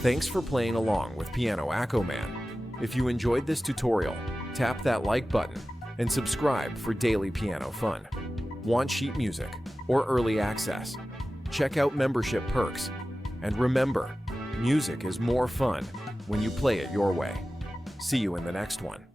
Thanks for playing along with Piano AccoMan. If you enjoyed this tutorial, tap that like button and subscribe for daily piano fun. Want sheet music or early access? Check out membership perks. And remember, music is more fun when you play it your way. See you in the next one.